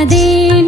राधे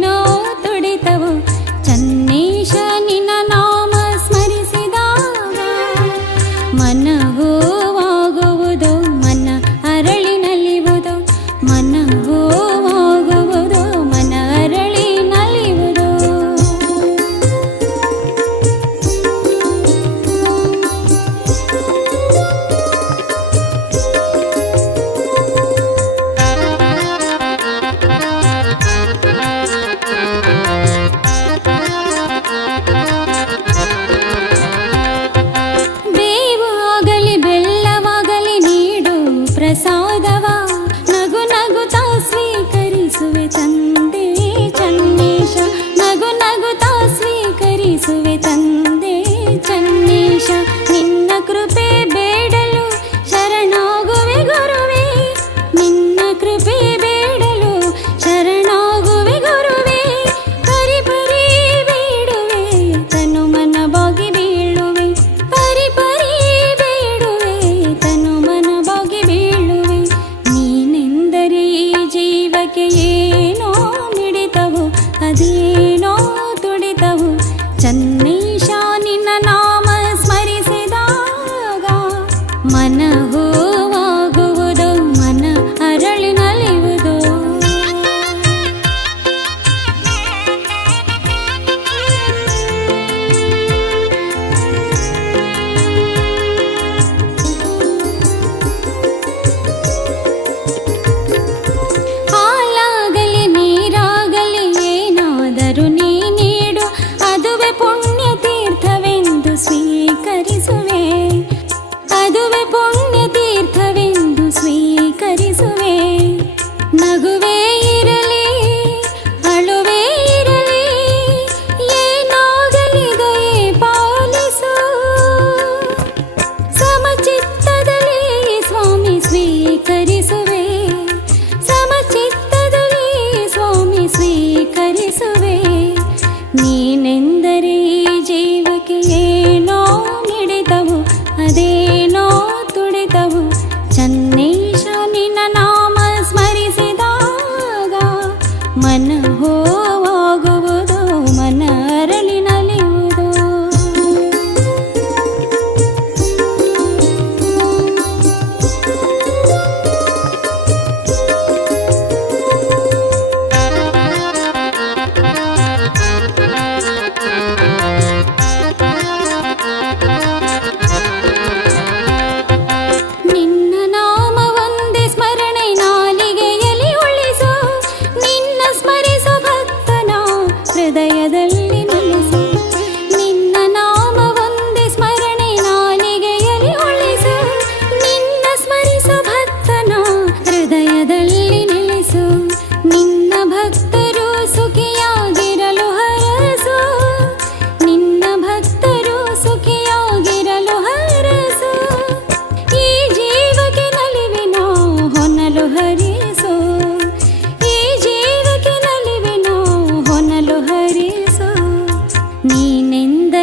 ಚನ್ನೇಶ ನಿನ್ನ ಕೃಪೆ ಬೇಡಲು ಶರಣಾಗುವೆ ಗುರುವೇ. ನಿನ್ನ ಕೃಪೆ ಬೇಡಲು ಶರಣಾಗುವೆ ಗುರುವೇ. ಪರಿಪರಿ ಬೇಡುವೆ, ತನು ಮನ ಬಾಗಿ ಬೀಳುವೆ ಪರಿಪರಿ ಬೇಡುವೆ, ತನು ಮನ ಬಾಗಿ ಬೀಳುವೆ. ನೀನೆಂದರೆ ಈ ಜೀವಕ್ಕೆ ಏನೋ ಮಿಡಿತವು ಅದೇ मन हो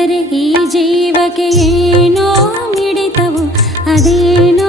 ಆದರೆ ಈ ಜೀವಕ್ಕೆ ಏನೋ ಮಿಡಿತವು ಅದೇನು